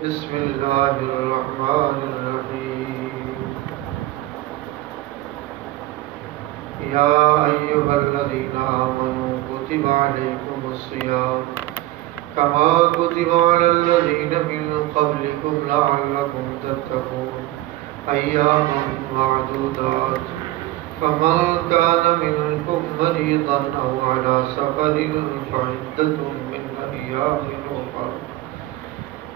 بسم الله الرحمن الرحيم يا أيها الذين آمنوا كتب عليكم الصيام كما كتب على الذين من قبلكم لعلكم تتقون أياما معدودات فمن كان منكم مريضا أو على سفر فعدة من أيام أخر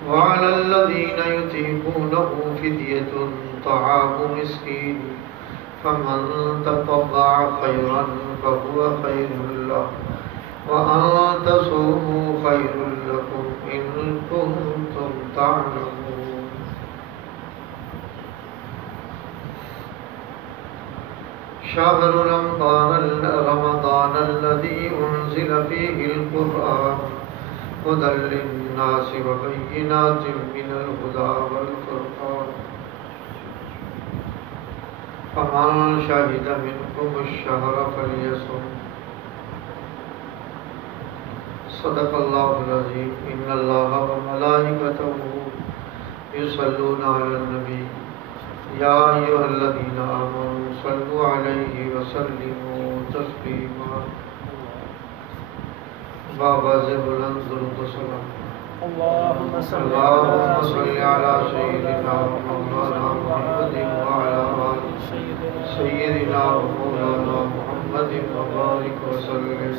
وعلى الذين يطيقونه فدية طعام مسكين فمن تطوع خيرا فهو خير له وأن تصوموا خير لكم إن كنتم تعلمون شهر رمضان الذي أنزل فيه القرآن هدى للناس وبينات من الهدى والفرقان فمن شهد منكم الشهر فليصم صدق الله العظيم إن الله وملائكته يصلون على النبي يا أيها الذين آمنوا صلوا عليه وسلموا تسليما بابا سے بلند درود و سلام اللہم صلی علی سیدنا مولانا محمد وعلی آل سیدنا مولانا محمد وبارک وسلم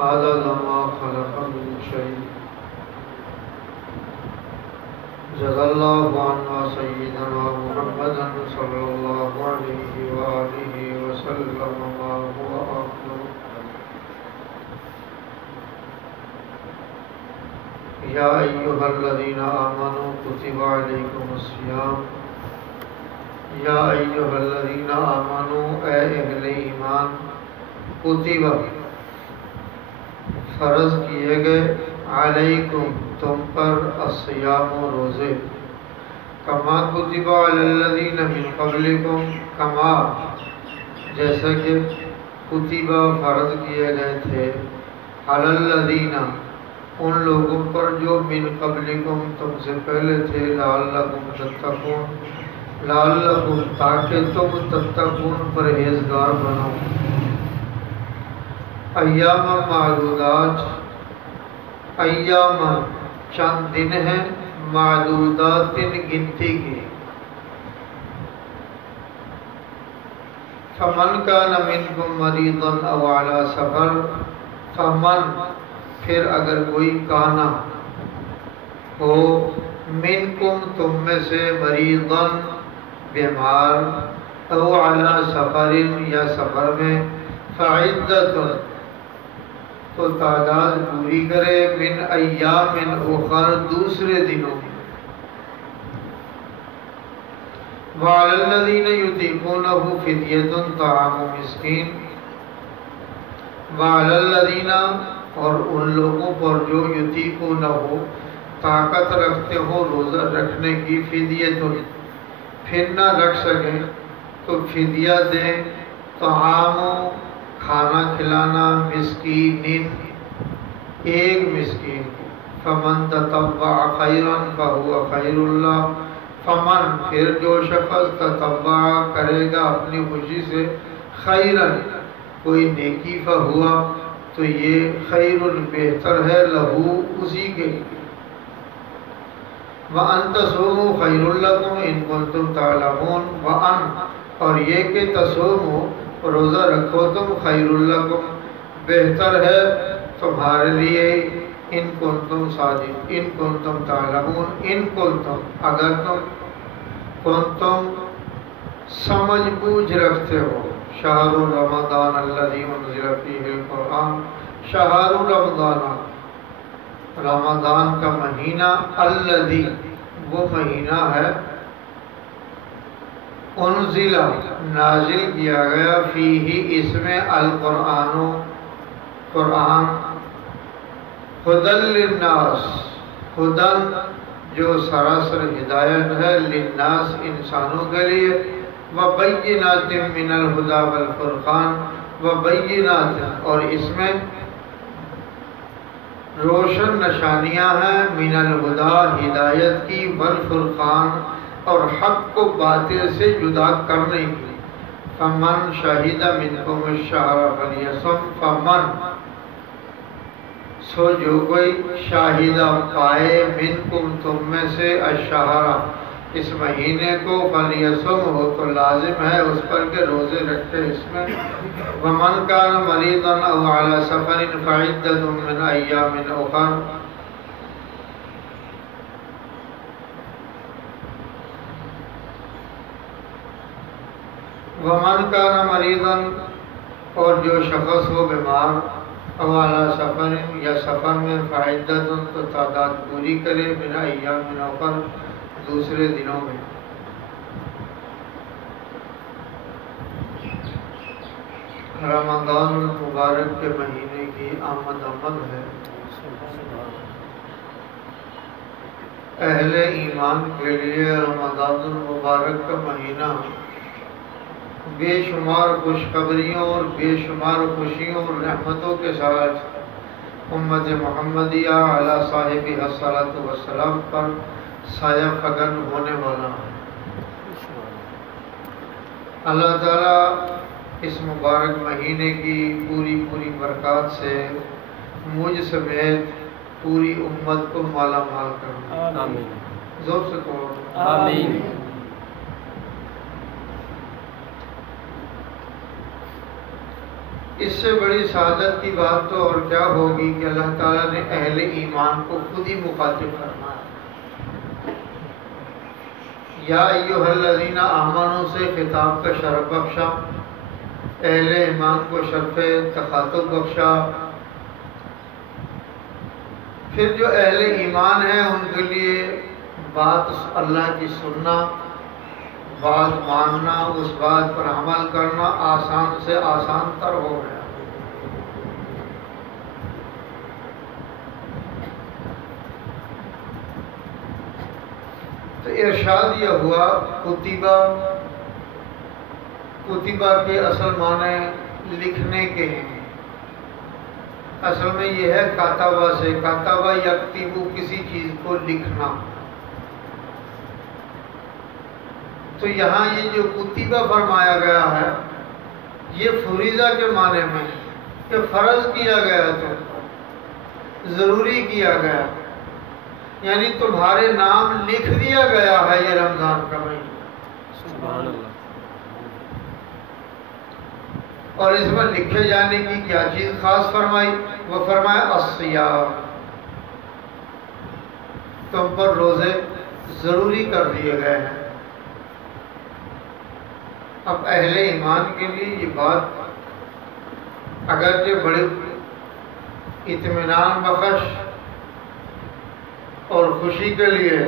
عدد ما خلق من شیء جزا اللہ عنا سیدنا محمد صلی اللہ علیہ وآلہ وسلم ما هو أفضل یا ایہا الذین آمنوا کتب علیکم الصیام یا ایہا الذین آمنوا اے اہل ایمان کتب فرض کیے گئے علیکم تم پر الصیام روزے کما کتب علی الذین من قبلکم کما جیسا کہ کتب فرض کیے گئے تھے علی الذین ان لوگوں پر جو من قبلکم تم سے پہلے تھے لعلکم تتقون لعلکم تاکہ تم تتقون پرہیزگار بنو ایام معدودات ایام چند دن ہیں معدودات گنتی کی فمن کان منکم مریضا او علی سفر فمن پھر اگر کوئی کانا ہو منکم تم میں سے مریضاً بیمار او علی سفر یا سفر میں فعدت تو تعداد پوری کرے من ایام اخر دوسرے دنوں میں وعلی الذین یطیقونہ فدیۃ طعام مسکین وعلی الذین اور ان لوگوں پر جو یطیقونہ طاقت رکھتے ہو روزہ رکھنے کی فدیۃ پھر نہ رکھ سکیں تو فدیہ دیں طعام کھانا کھلانا مسکین ایک مسکین فمن تطوع خیرا فہو خیر اللہ فمن پھر جو شخص تطوع کرے گا اپنی خوشی سے خیرا کوئی نیکی فہوا تو یہ خیر بہتر ہے لہو اسی کے وَأَن تَصُومُوا خَيْرٌ لَكُمْ إِن كُنتُمْ تَعْلَمُونَ وَأَن اور یہ کہ تصوموا روزہ رکھو تم خیر لکم بہتر ہے تمہارے لیے ان کنتم صادق ان کنتم تعلمون ان کنتم اگر تم کنتم سمجھ بوجھ رکھتے ہو شہر رمضان الذی انزل فیہ القرآن شہر رمضان رمضان کا مہینہ الذی وہ مہینہ ہے انزل نازل کیا گیا فیہ اس میں القرآن قرآن ہدی للناس ہدن جو سراسر ہدایت ہے للناس انسانوں کے لیے وبینات من الہدی والفرقان وبینات اور اس میں روشن نشانیاں ہیں من الہدا ہدایت کی، والفرقان اور حق کو باطل سے جدا کرنے کی۔ فمن شہد منکم الشہر فلیصم، فمن سو جو کوئی شاہدہ پائے منکم تم میں سے الشہر اس مہینے کو، فلیصم ہو تو لازم ہے اس پر کہ روزے رکھتے اس میں۔ ومن کان مریضا او علی سفر فعدۃ من ایام اخر، ومن کان مریضا اور جو شخص ہو بیمار، او علی سفر یا سفر میں، فعدۃ تو تعداد پوری کرے، من ایام اخر دوسرے دنوں میں۔ رمضان المبارک کے مہینے کی آمد ہے۔ اہل ایمان کے لیے رمضان المبارک کا مہینہ بے شمار خوشخبریوں اور بے شمار خوشیوں اور رحمتوں کے ساتھ امت محمدیہ علی صاحب الصلاۃ والسلام پر سایہ فگن ہونے والا ہے۔ اللہ تعالیٰ اس مبارک مہینے کی پوری برکات سے مجھ سمیت پوری امت کو مالا مال کرنا، آمین۔ زور سے کہو آمین۔ اس سے بڑی سعادت کی بات تو اور کیا ہوگی کہ اللہ تعالیٰ نے اہل ایمان کو خود ہی مخاطب کرنا ہے۔ یا ایھا الذین آمنوا سے خطاب کا شرف بخشا، اہل ایمان کو شرف تخاطب بخشا۔ پھر جو اہل ایمان ہیں ان کے لیے بات اللہ کی سننا، بات ماننا، اس بات پر عمل کرنا آسان سے آسان تر ہو گیا۔ تو ارشاد یہ ہوا کتبہ کے اصل معنی لکھنے کے ہیں۔ اصل میں یہ ہے کاتبہ سے، کاتبہ یکتبو کسی چیز کو لکھنا۔ تو یہاں یہ جو کتبہ فرمایا گیا ہے یہ فریضہ کے معنی میں کہ فرض کیا گیا، تو ضروری کیا گیا، یعنی تمہارے نام لکھ دیا گیا ہے یہ رمضان کا مہینہ۔ سبحان اللہ۔ اور اس میں لکھے جانے کی کیا چیز خاص فرمائی؟ وہ فرمایا الصیام، تم پر روزے ضروری کر دیے گئے ہیں۔ اب اہل ایمان کے لیے یہ بات اگرچہ بڑی اطمینان بخش اور خوشی کے لیے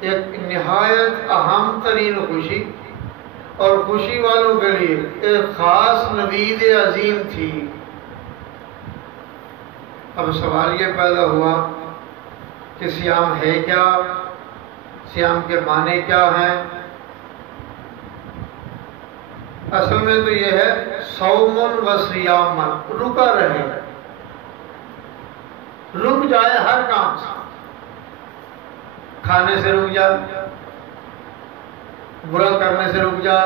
ایک نہایت اہم ترین خوشی، اور خوشی والوں کے لیے ایک خاص نوید عظیم تھی۔ اب سوال یہ پیدا ہوا کہ صیام ہے کیا، صیام کے معنی کیا ہیں؟ اصل میں تو یہ ہے صوم و صیام، رکا رہے، رک جائے ہر کام سے، کھانے سے رک جائے، برا کرنے سے رک جا،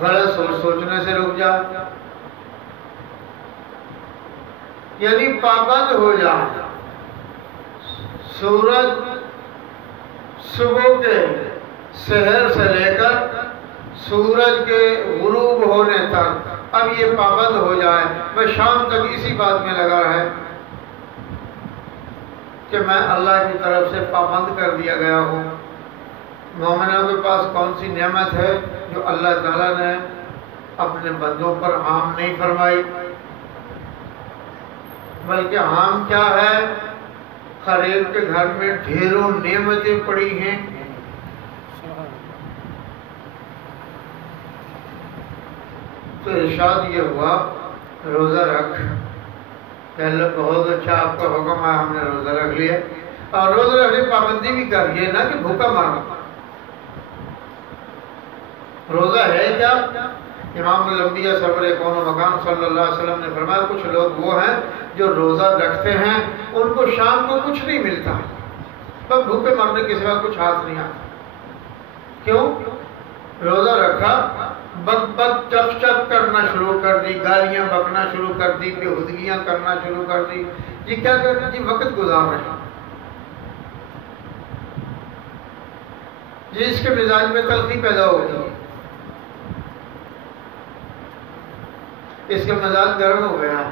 غلط سوچنے سے رک جا، یعنی پابند ہو جا۔ سورج صبح کے سحر سے لے کر سورج کے غروب ہونے تک اب یہ پابند ہو جائے، میں شام تک اسی بات میں لگا رہے کہ میں اللہ کی طرف سے پابند کر دیا گیا ہوں۔ مومنوں کے پاس کون سی نعمت ہے جو اللہ تعالیٰ نے اپنے بندوں پر عام نہیں فرمائی، بلکہ عام کیا ہے؟ خریل کے گھر میں ڈھیروں نعمتیں پڑی ہیں۔ تو ارشاد یہ ہوا روزہ رکھ، پہلے بہت اچھا آپ کا حکم ہے، ہم نے روزہ رکھ لیا، اور روزہ رکھنے پابندی بھی کر یہ نہ کہ بھوکا مارنا۔ روزہ ہے کیا؟ امام الانبیاء سرور کون و مکان صلی اللہ علیہ وسلم نے فرمایا کچھ لوگ وہ ہیں جو روزہ رکھتے ہیں ان کو شام کو کچھ نہیں ملتا، بس بھوکے مرنے کے سوا کچھ ہاتھ نہیں آتا۔ کیوں؟ روزہ رکھا، بک بک چپ چپ کرنا شروع کر دی، گالیاں بکنا شروع کر دی، بےہودگیاں کرنا شروع کر دی، یہ کیا کرنا جی وقت گزار رہے ہیں، جس کے مزاج میں تلخی پیدا ہوگی، اس کا مزاج گرم ہو گیا۔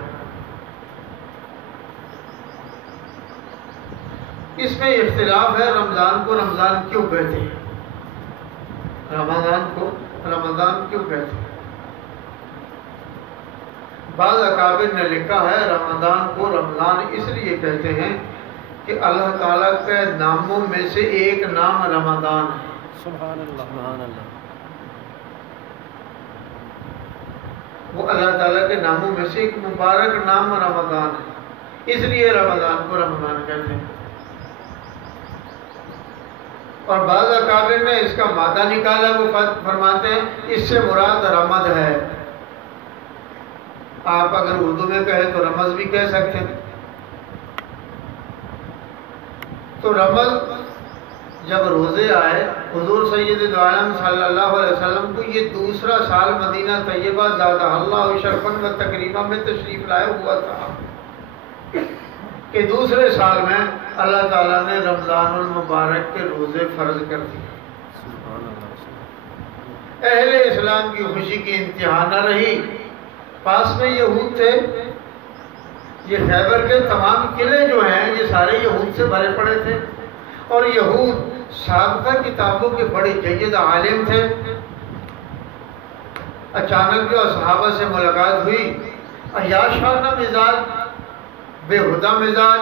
اس میں اختلاف ہے رمضان کو رمضان کیوں کہتے ہیں، رمضان کو رمضان کیوں کہتے ہیں؟ بعض اکابر نے لکھا ہے رمضان کو رمضان اس لیے کہتے ہیں کہ اللہ تعالیٰ کے ناموں میں سے ایک نام رمضان ہے۔ سبحان اللہ سبحان اللہ۔ وہ اللہ تعالیٰ کے ناموں میں سے ایک مبارک نام رمضان ہے، اس لیے رمضان کو رمضان کہتے ہیں۔ اور بعض اکابر نے اس کا مادہ نکالا، وہ فرماتے ہیں اس سے مراد رمض ہے۔ آپ اگر اردو میں کہیں تو رمض بھی کہہ سکتے ہیں۔ تو رمض جب روزے آئے، حضور سید دو عالم صلی اللہ علیہ وسلم کو یہ دوسرا سال مدینہ طیبہ زادہ اللہ شرفاً و تکریمہ میں تشریف لائے ہوا تھا کہ دوسرے سال میں اللہ تعالیٰ نے رمضان المبارک کے روزے فرض کر دیے۔ اہل اسلام کی خوشی کی انتہا نہ رہی۔ پاس میں یہود تھے، یہ خیبر کے تمام قلعے جو ہیں یہ سارے یہود سے بھرے پڑے تھے، اور یہود سابقہ کتابوں کے بڑے جید عالم تھے۔ اچانک جو صحابہ سے ملاقات ہوئی، عیاشانہ مزاج، بےہودہ مزاج،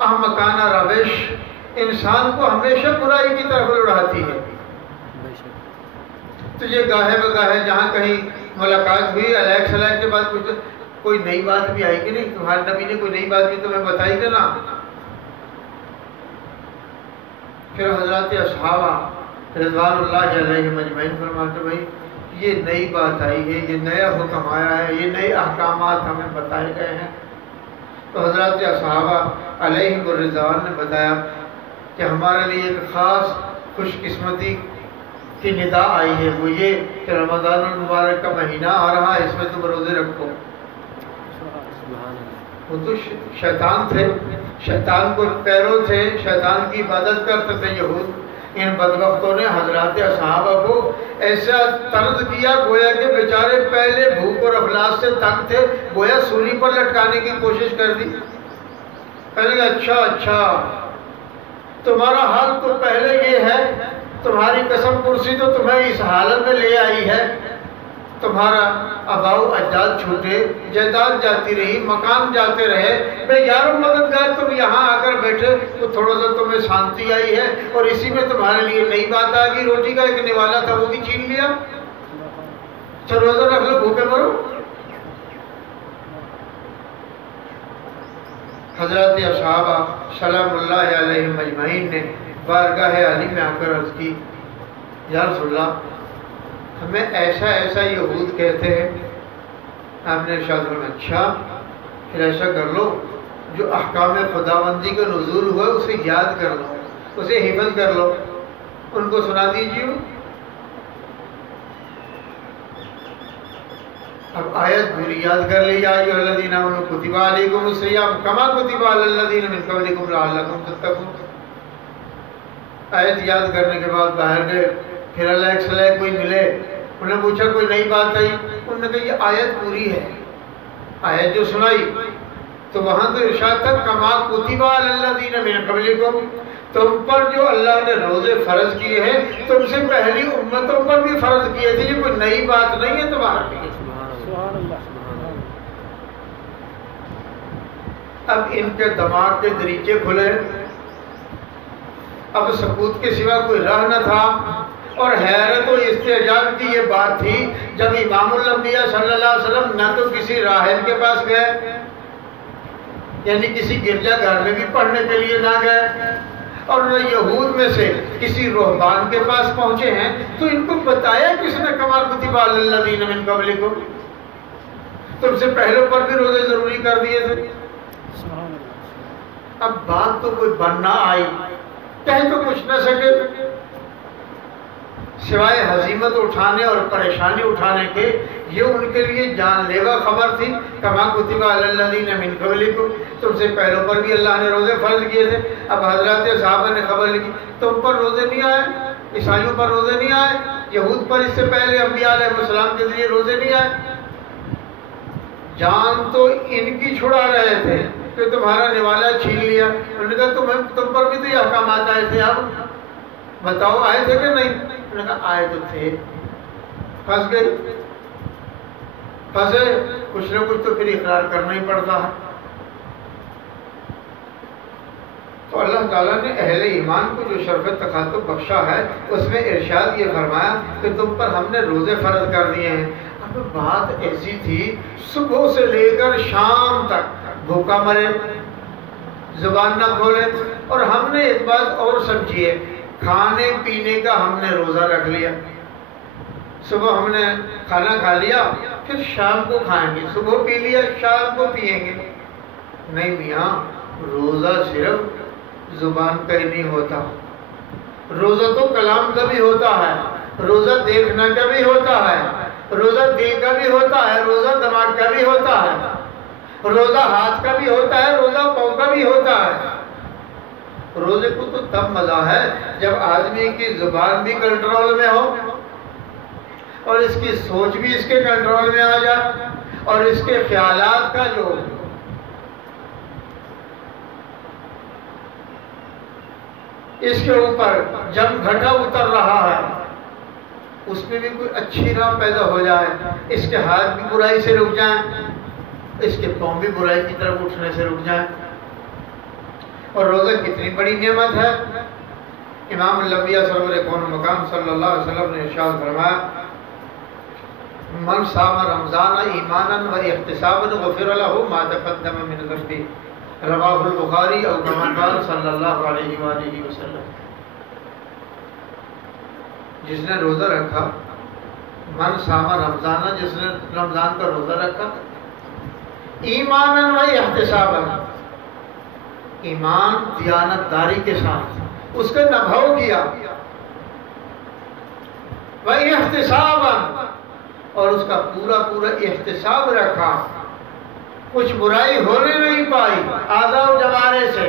احمقانہ روش انسان کو ہمیشہ برائی کی طرف اڑاتی ہے۔ تو یہ گاہے بگاہے جہاں کہیں ملاقات ہوئی، علیہ السلام کے بعد کچھ کوئی نئی بات بھی آئی کہ نہیں، تمہارے نبی نے کوئی نئی بات بھی تمہیں بتائی کہ نا؟ پھر حضرات اصحابہ رضوان اللہ علیہ مجمعین فرماتے بھائی یہ نئی بات آئی ہے، یہ نیا حکم آیا ہے، یہ نئے احکامات ہمیں بتائے گئے ہیں۔ تو حضرات اصحابہ علیہم الرضوان نے بتایا کہ ہمارے لیے ایک خاص خوش قسمتی کی ندا آئی ہے، وہ یہ کہ رمضان المبارک کا مہینہ آ رہا ہے، اس میں تم روزے رکھو۔ وہ تو شیطان تھے، شیطان کو پیرو تھے، شیطان کی عبادت کرتے تھے یہود۔ ان بدبختوں نے حضرات صحابہ کو ایسا طرد کیا گویا کہ بیچارے پہلے بھوک اور افلاس سے تنگ تھے، گویا سولی پر لٹکانے کی کوشش کر دی۔ کہنے لگا اچھا تمہارا حال تو پہلے یہ ہے، تمہاری قسم کرسی تو تمہیں اس حالت میں لے آئی ہے، تمہارا آباء و اجداد چھوٹے، جائیداد جاتی رہی، مکان جاتے رہے، بے یار و مددگار تم یہاں آ کر بیٹھے تو تھوڑا سا تمہیں شانتی آئی ہے، اور اسی میں تمہارے لیے نئی بات آ گئی، روٹی کا ایک نوالا تھا وہ بھی چھین لیا، اچھا روزہ رکھ لو بھوکے مرو۔ حضرات اصحابہ سلام اللہ علیہ مجمعین نے بارگاہ علی میں آ کر عرض کی یا رسول اللہ ہمیں ایسا ایسا یہود کہتے ہیں۔ آپ نے ارشاد فرمایا اچھا پھر ایسا کر لو جو احکام خداوندی کا نزول ہوا اسے یاد کر لو، اسے حفظ کر لو، ان کو سنا دیجیے۔ اب آیت پوری یاد کر لی، یا ایھا الذین آمنوا کتب علیکم الصیام کما کتب علی الذین من قبلکم لعلکم تتقون۔ آیت یاد کرنے کے بعد باہر گئے، پھر علیہ السلام کوئی ملے، انہوں نے پوچھا کوئی نئی بات آئی، انہوں نے کہا یہ آیت پوری ہے۔ آیت جو سنائی تو وہاں تو ارشاد تھا کما کتب علی الذین من قبلکم، تم پر جو اللہ نے روزے فرض کیے ہیں تم سے پہلی امتوں پر بھی فرض کیے تھے، یہ کوئی نئی بات نہیں ہے تمہارے لیے۔ اب ان کے دماغ کے دریچے کھلے، اب سکوت کے سوا کوئی راہ نہ تھا، اور حیرت و استعجاب کی یہ بات تھی جب امام الانبیاء صلی اللہ علیہ وسلم نہ تو کسی راہب کے پاس گئے، یعنی کسی گرجا گھر میں بھی پڑھنے کے لیے نہ گئے، اور نہ یہود میں سے کسی رہبان کے پاس پہنچے ہیں، تو ان کو بتایا کس نے کما کتب علی الذین من قبلکم، تم سے پہلوں پر بھی روزے ضروری کر دیے تھے۔ اب بات تو کوئی بننا آئی، کہہ تو کچھ نہ سکے سوائے ہزیمت اٹھانے اور پریشانی اٹھانے کے۔ یہ ان کے لیے جان لیوا خبر تھی، کما کتب علی الذین من قبلکم، تم سے پہلوں پر بھی اللہ نے روزے فرض کیے تھے۔ اب حضرات صحابہ نے خبر لکھی تم پر روزے نہیں آئے، عیسائیوں پر روزے نہیں آئے، یہود پر اس سے پہلے انبیاء علیہ السلام کے ذریعے روزے نہیں آئے۔ جان تو ان کی چھڑا رہے تھے کہ تمہارا نوالا چھین لیا۔ انہوں نے کہا تم پر بھی تو یہ احکامات آئے تھے، اب بتاؤ آئے تھے کہ نہیں؟ انہوں نے کہا آئے تو تھے۔ پھنس گئے، پھنسے، کچھ نہ کچھ تو پھر اقرار کرنا ہی پڑتا ہے۔ تو اللہ تعالیٰ نے اہل ایمان کو جو شرف تخاطب بخشا ہے، اس میں ارشاد یہ فرمایا کہ تم پر ہم نے روزے فرض کر دیے ہیں۔ اب بات ایسی تھی، صبح سے لے کر شام تک بھوکا مرے، زبان نہ کھولے، اور ہم نے ایک بات اور سمجھی ہے، کھانے پینے کا ہم نے روزہ رکھ لیا۔ صبح ہم نے کھانا کھا لیا، پھر شام کو کھائیں گے، صبح پی لیا شام کو پیئیں گے۔ نہیں میاں، روزہ صرف زبان کا ہی نہیں ہوتا، روزہ تو کلام کا بھی ہوتا ہے، روزہ دیکھنا کا بھی ہوتا ہے، روزہ دل کا بھی ہوتا ہے، روزہ دماغ کا بھی ہوتا ہے، روزہ ہاتھ کا بھی ہوتا ہے، روزہ پاؤں کا بھی ہوتا ہے۔ روزے کو تو تب مزہ ہے جب آدمی کی زبان بھی کنٹرول میں ہو، اور اس کی سوچ بھی اس کے کنٹرول میں آ جائے، اور اس کے خیالات کا جو اس کے اوپر جب گھٹا اتر رہا ہے اس میں بھی کوئی اچھی راہ پیدا ہو جائے، اس کے ہاتھ بھی برائی سے رک جائیں، اس کے پاؤں بھی برائی کی طرف اٹھنے سے رک جائیں۔ اور روزہ کتنی بڑی نعمت ہے۔ امام الانبیاء سرور کون مقام صلی اللہ علیہ وسلم نے ارشاد فرمایا، من صام رمضان ایمانا و احتسابا غفر له ما تقدم من ذنبه، رواہ البخاری او کما قال صلی اللہ علیہ وآلہ وسلم۔ جس نے روزہ رکھا، من صام رمضان، جس نے رمضان کا روزہ رکھا، ایمانا و احتسابا، ایمان دیانت داری کے ساتھ اس کا نبھاؤ کیا، و احتسابا، اور اس کا پورا پورا احتساب رکھا، کچھ برائی ہونے نہیں پائی آدھا و جوارے سے،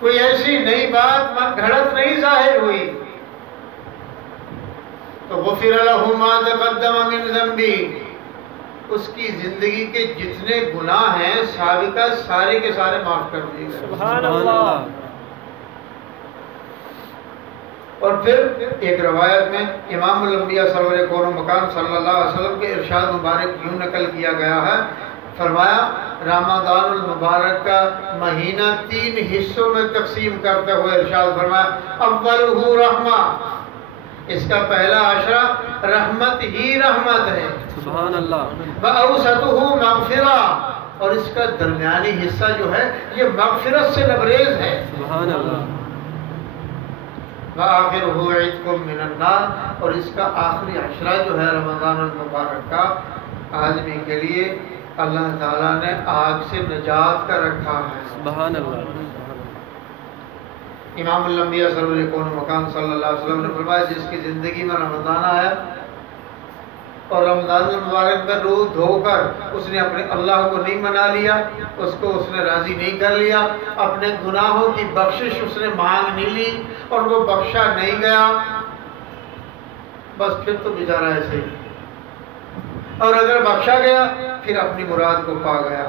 کوئی ایسی نئی بات من گھڑت نہیں ظاہر ہوئی، تو غفر له ما تقدم من ذنبی، اس کی زندگی کے جتنے گناہ ہیں سابقہ سارے کے سارے معاف کر دیے گئے۔ سبحان اللہ۔ اور پھر ایک روایت میں امام الانبیاء سرور کون مکان صلی اللہ علیہ وسلم کے ارشاد مبارک یوں نقل کیا گیا ہے، فرمایا رمضان المبارک کا مہینہ 3 حصوں میں تقسیم کرتے ہوئے ارشاد فرمایا، اولہ رحمہ، اس کا پہلا عشرہ رحمت ہی رحمت ہے، سبحان اللہ، وَأَوْسَطُهُ مغفرہ، اور اس کا درمیانی حصہ جو ہے یہ مغفرت سے لبریز ہے، سبحان اللہ، وَآخِرُهُ عِتْقٌ مِّنَ النَّارِ، اور اس کا آخری عشرہ جو ہے رمضان المبارک کا آدمی کے لیے اللہ تعالیٰ نے آگ سے نجات کا رکھا ہے۔ سبحان اللہ۔ امام الانبیاء سرور کون مقام صلی اللہ علیہ وسلم نے فرمایا، جس کی زندگی میں رمضان آیا اور رمضان المبارک میں روح دھو کر اس نے اپنے اللہ کو نہیں منا لیا، اس کو اس نے راضی نہیں کر لیا، اپنے گناہوں کی بخشش اس نے مانگ نہیں لی اور وہ بخشا نہیں گیا، بس پھر تو بیچارہ ایسے ہی، اور اگر بخشا گیا پھر اپنی مراد کو پا گیا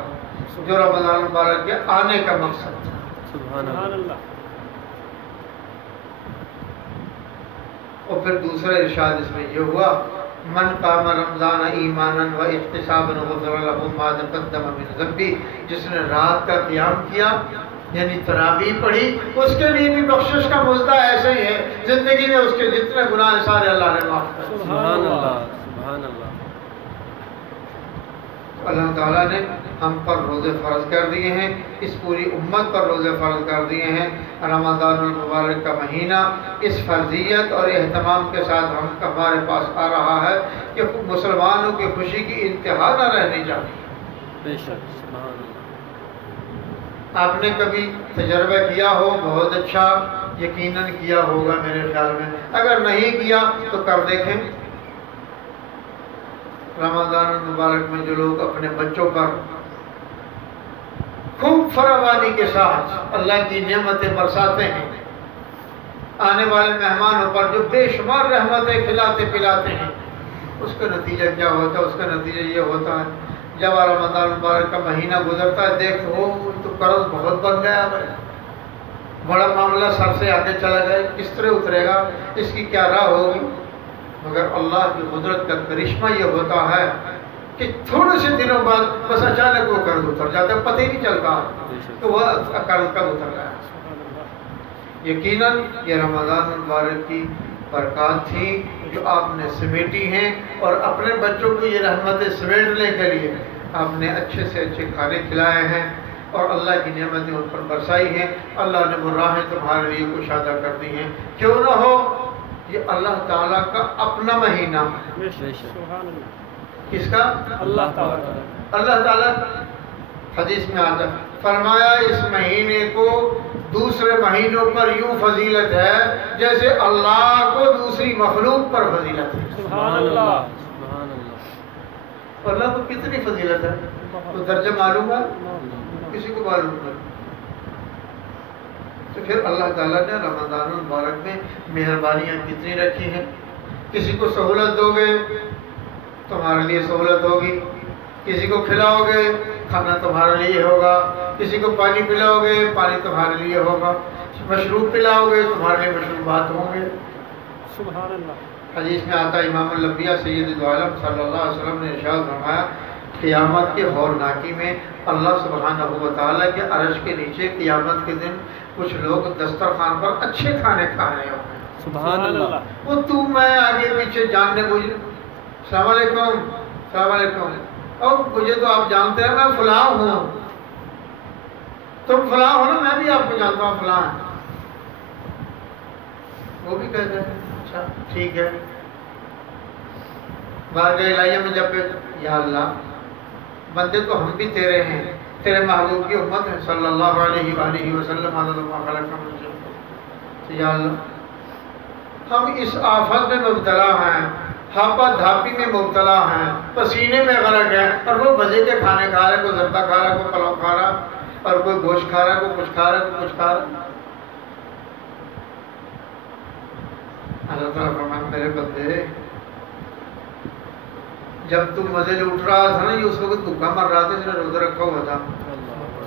جو رمضان المبارک کے آنے کا مقصد تھا۔ سبحان اللہ۔ اور پھر دوسرا ارشاد اس میں یہ ہوا، من قام رمضان ایمانا و احتسابا غفر له ما تقدم من ذنبی، جس نے رات کا قیام کیا یعنی تراویح پڑھی، اس کے لیے بھی بخشش کا مزدہ ایسے ہی ہے، زندگی میں اس کے جتنے گناہ ہیں سارے اللہ نے معاف کر دیے۔ سبحان اللہ، سبحان اللہ۔ اللہ تعالیٰ نے ہم پر روزے فرض کر دیے ہیں، اس پوری امت پر روزے فرض کر دیے ہیں۔ رمضان المبارک کا مہینہ اس فرضیت اور اہتمام کے ساتھ ہمارے پاس آ رہا ہے کہ مسلمانوں کی خوشی کی انتہا نہ رہنی چاہیے۔ بے شک سبحان اللہ۔ آپ نے کبھی تجربہ کیا ہو، بہت اچھا یقیناً کیا ہوگا میرے خیال میں، اگر نہیں کیا تو کر دیکھیں۔ رمضان المبارک میں جو لوگ اپنے بچوں پر خوب فراوانی کے ساتھ اللہ کی نعمتیں برساتے ہیں، آنے والے مہمانوں پر جو بے شمار رحمتیں کھلاتے پلاتے ہیں، اس کا نتیجہ کیا ہوتا ہے؟ اس کا نتیجہ یہ ہوتا ہے جب رمضان المبارک کا مہینہ گزرتا ہے، دیکھو تو قرض بہت بن گیا ہے، بڑا معاملہ سر سے آگے چلا جائے، کس طرح اترے گا، اس کی کیا راہ ہوگی؟ مگر اللہ کی قدرت کا کرشمہ یہ ہوتا ہے کہ تھوڑے سے دنوں بعد بس اچانک وہ قرض اتر جاتا ہے، پتہ ہی نہیں چلتا کہ وہ قرض کب اتر رہا ہے۔ یقیناً یہ رمضان المبارک کی برکات تھی جو آپ نے سمیٹی ہیں، اور اپنے بچوں کو یہ رحمتیں سمیٹنے کے لیے آپ نے اچھے سے اچھے کھانے کھلائے ہیں اور اللہ کی نعمتیں ان پر برسائی ہیں۔ اللہ نے وہ راہیں تمہارے لیے کشادہ کر دی ہیں۔ کیوں نہ ہو، یہ اللہ تعالیٰ کا اپنا مہینہ ہے۔ بے شک کس کا؟ اللہ تعالیٰ۔ اللہ تعالیٰ حدیث میں آتا ہے، فرمایا اس مہینے کو دوسرے مہینوں پر یوں فضیلت ہے جیسے اللہ کو دوسری مخلوق پر فضیلت ہے۔ سبحان اللہ سبحان اللہ۔ اللہ کو کتنی فضیلت ہے تو درجہ معلوم ہے؟ کسی کو معلوم نہیں۔ تو پھر اللہ تعالیٰ نے رمضان المبارک میں مہربانیاں کتنی رکھی ہیں۔ کسی کو سہولت دو گے تمہارے لیے سہولت ہوگی، کسی کو کھلاؤ گے کھانا تمہارے لیے ہوگا، کسی کو پانی پلاؤ گے پانی تمہارے لیے ہوگا، مشروب پلاؤ گے تمہارے لیے مشروبات ہوں گے۔ سبحان اللہ۔ حدیث میں آتا ہے امام الانبیاء سید العالم صلی اللہ علیہ وسلم نے ارشاد فرمایا، قیامت کے ہولناکی میں اللہ سبحانہ و تعالیٰ کے عرش کے نیچے قیامت کے دن کچھ لوگ دسترخوان پر اچھے کھانے کھا رہے ہوں گے۔ سبحان اللہ۔ وہ تو میں آگے پیچھے جاننے بوجھے، السلام علیکم السلام علیکم، اور مجھے تو آپ جانتے ہیں میں فلاں ہوں، تم فلاں ہو نا، میں بھی آپ کو جانتا ہوں فلاں۔ وہ بھی کہتے ہیں اچھا ٹھیک ہے۔ بارگاہ الہیہ میں جب یا اللہ بندے تو ہم بھی تیرے ہیں، تیرے محبوب کی امت ہے صلی اللہ علیہ وآلہ وسلم، یا اللہ ہم اس آفت میں مبتلا ہیں، ہاپا دھاپی میں مبتلا ہیں، پسینے میں غرق ہیں، اور وہ مزے کے کھانے کھا رہا ہے، کوئی زردہ کھا رہا ہے، کوئی پلاؤ کھا رہا ہے، اور کوئی گوشت کھا رہا ہے، کوئی کچھ کھا رہا ہے، کوئی کچھ کھا رہا ہے۔ اللہ تعالیٰ فرماتا میرے بندے جب تم مزے لوٹ رہا تھا نا، یہ اس وقت بھوکا مر رہا تھا، اس نے روزہ رکھا ہوا تھا،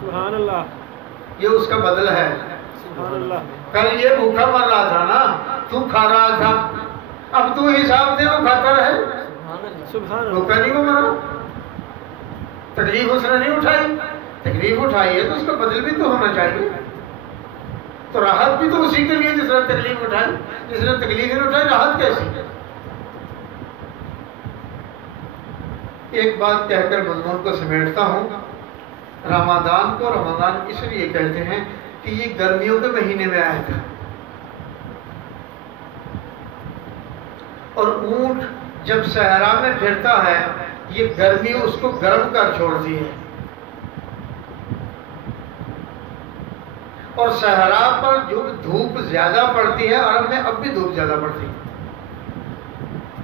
سبحان اللہ یہ اس کا بدل ہے۔ سبحان اللہ۔ کل یہ بھوکا مر رہا تھا نا، تو کھا رہا تھا، اب تو حساب دے وہ کھاتا رہے، سبحان اللہ۔ بھوکا نہیں وہ مرا، تکلیف اس نے نہیں اٹھائی، تکلیف اٹھائی ہے تو اس کا بدل بھی تو ہونا چاہیے، تو راحت بھی تو اسی کے لیے جس نے تکلیف اٹھائی، جس نے تکلیف نہیں اٹھائی راحت کیسی؟ ایک بات کہہ کر مضمون کو سمیٹتا ہوں، رمضان کو رمضان اس لیے کہتے ہیں کہ یہ گرمیوں کے مہینے میں آیا تھا، اور اونٹ جب صحرا میں پھرتا ہے یہ گرمی اس کو گرم کر چھوڑتی ہے، اور صحرا پر جو دھوپ زیادہ پڑتی ہے، عرب میں اب بھی دھوپ زیادہ پڑتی ہے،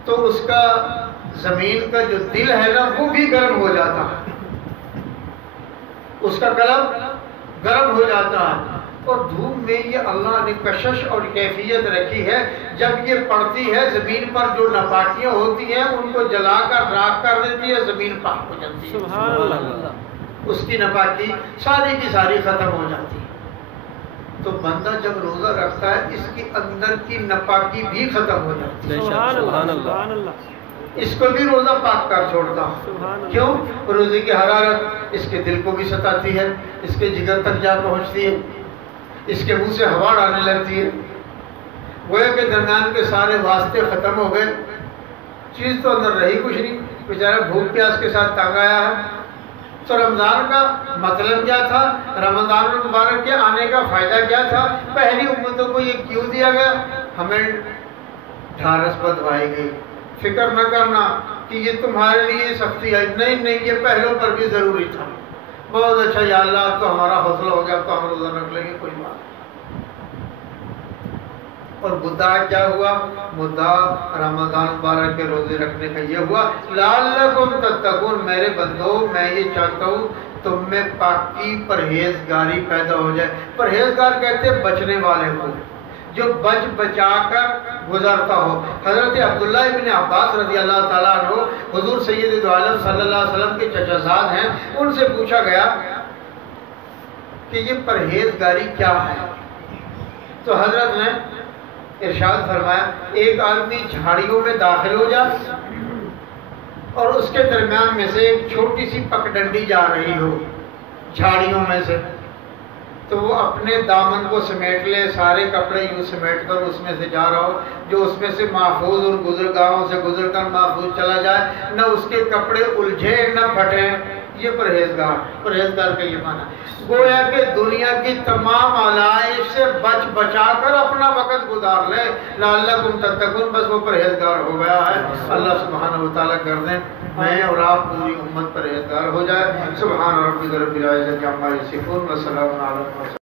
تو اس کا زمین کا جو دل ہے نا وہ بھی گرم ہو جاتا ہے، اس کا قلب گرم ہو جاتا ہے۔ اور دھوپ میں یہ اللہ نے کشش اور کیفیت رکھی ہے، جب یہ پڑتی ہے زمین پر جو نپاکیاں ہوتی ہیں ان کو جلا کر راکھ کر دیتی ہے، زمین پاک ہو جاتی ہے، سبحان اللہ۔ اس کی نپاکی ساری کی ساری ختم ہو جاتی ہے۔ تو بندہ جب روزہ رکھتا ہے اس کے اندر کی نپاکی بھی ختم ہو جاتی ہے، سبحان اللہ سبحان اللہ۔ اس کو بھی روزہ پاک کر چھوڑتا ہے۔ سبحان اللہ۔ کیوں؟ روزے کی حرارت اس کے دل کو بھی ستاتی ہے، اس کے جگر تک جا پہنچتی ہے، اس کے منہ سے ہوا آنے لگتی ہے، گویا کے درمیان کے سارے واسطے ختم ہو گئے، چیز تو اندر رہی کچھ نہیں، بیچارہ بھوک پیاس کے ساتھ تنگ آیا ہے، تو رمضان کا مطلب کیا تھا؟ رمضان المبارک کے آنے کا فائدہ کیا تھا؟ پہلی امتوں کو یہ کیوں دیا گیا؟ ہمیں ڈھارس بدوائی گئی، فکر نہ کرنا کہ یہ تمہارے لیے سختی ہے، نہیں نہیں، یہ پہلوں پر بھی ضروری تھا۔ بہت اچھا یا اللہ اب تو ہمارا حوصلہ ہو گیا، اب تو ہم روزہ رکھ لیں گے، کوئی بات نہیں۔ اور مدعا کیا ہوا؟ مدعا رمضان مبارک کے روزے رکھنے کا یہ ہوا لعلکم تتقون، میرے بندو میں یہ چاہتا ہوں تم میں پاکی پرہیزگاری پیدا ہو جائے۔ پرہیزگار کہتے ہیں بچنے والے کو، جو بچ بچا کر گزرتا ہو۔ حضرت عبداللہ ابن عباس رضی اللہ تعالیٰ عنہ حضور سید دو عالم صلی اللہ علیہ وسلم کے چچا زاد ہیں، ان سے پوچھا گیا کہ یہ پرہیزگاری کیا ہے؟ تو حضرت نے ارشاد فرمایا ایک آدمی جھاڑیوں میں داخل ہو جائے اور اس کے درمیان میں سے ایک چھوٹی سی پگڈنڈی جا رہی ہو جھاڑیوں میں سے، تو وہ اپنے دامن کو سمیٹ لے، سارے کپڑے یوں سمیٹ کر اس میں سے جا رہا ہو، جو اس میں سے محفوظ اور گزرگاہوں سے گزر کر محفوظ چلا جائے، نہ اس کے کپڑے الجھے نہ پھٹیں۔ یہ پرہیزگار کا یہ معنی ہے۔ گویا کہ دنیا کی تمام علائش سے بچ بچا کر اپنا وقت گزار لے، لعلکم تتقون، بس وہ پرہیزگار ہو گیا ہے۔ اللہ سبحانہ و تعالیٰ کر دیں میں اور آپ پوری امت پرہیزگار ہو جائے۔ سبحان ربک رب العزۃ عما یصفون وسلام علی المرسلین۔